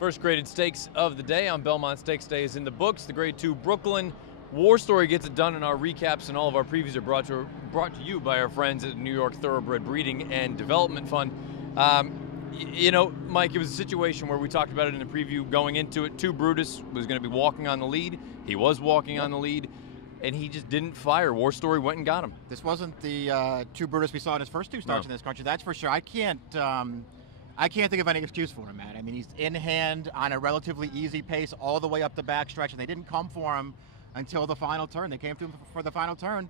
First graded stakes of the day on Belmont Stakes Day is in the books. The Grade 2 Brooklyn War Story gets it done, and our recaps and all of our previews are brought to you by our friends at New York Thoroughbred Breeding and Development Fund. You know, Mike, it was a situation where we talked about it in the preview going into it. 2 Brutus was going to be walking on the lead. He was walking on the lead, and he just didn't fire. War Story went and got him. This wasn't the 2 Brutus we saw in his first 2 starts in this country, that's for sure. I can't think of any excuse for him, Matt. I mean, he's in hand on a relatively easy pace all the way up the backstretch, and they didn't come for him until the final turn. They came to him for the final turn.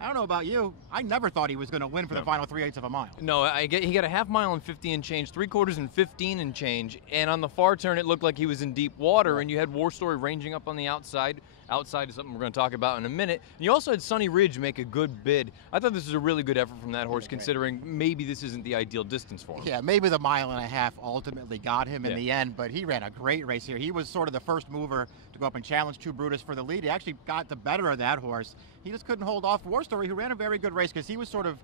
I don't know about you. I never thought he was going to win for the final 3/8 of a mile. No, he got a half mile and 50 and change, 3/4 and 15 and change, and on the far turn it looked like he was in deep water, and you had War Story ranging up on the outside. Outside is something we're going to talk about in a minute. And you also had Sunny Ridge make a good bid. I thought this was a really good effort from that horse, considering maybe this isn't the ideal distance for him. Yeah, maybe the 1.5 miles ultimately got him in the end, but he ran a great race here. He was sort of the first mover to go up and challenge 2 Brutus for the lead. He actually got the better of that horse. He just couldn't hold off War Story, who ran a very good race because he was sort of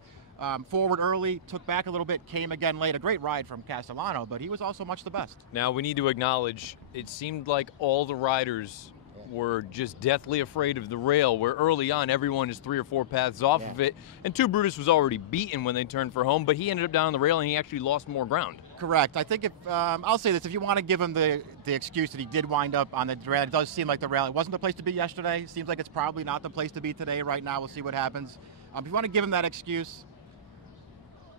forward early, took back a little bit, came again late. A great ride from Castellano, but he was also much the best. Now, we need to acknowledge, it seemed like all the riders were just deathly afraid of the rail, where early on everyone is 3 or 4 paths off of it, and 2 Brutus was already beaten when they turned for home, but he ended up down on the rail and he actually lost more ground. Correct. I think if I'll say this, if you want to give him the excuse that he did wind up on the rail, it does seem like the rail, it wasn't the place to be yesterday. It seems like it's probably not the place to be today. Right now, we'll see what happens. If you want to give him that excuse,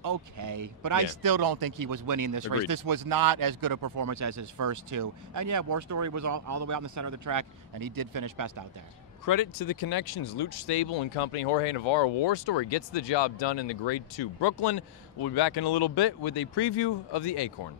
okay, but I still don't think he was winning this race. This was not as good a performance as his first 2. And yeah, War Story was all the way out in the center of the track, and he did finish best out there. Credit to the connections, Luch Stable and Company, Jorge Navarro. War Story gets the job done in the Grade 2 Brooklyn. We'll be back in a little bit with a preview of the Acorn.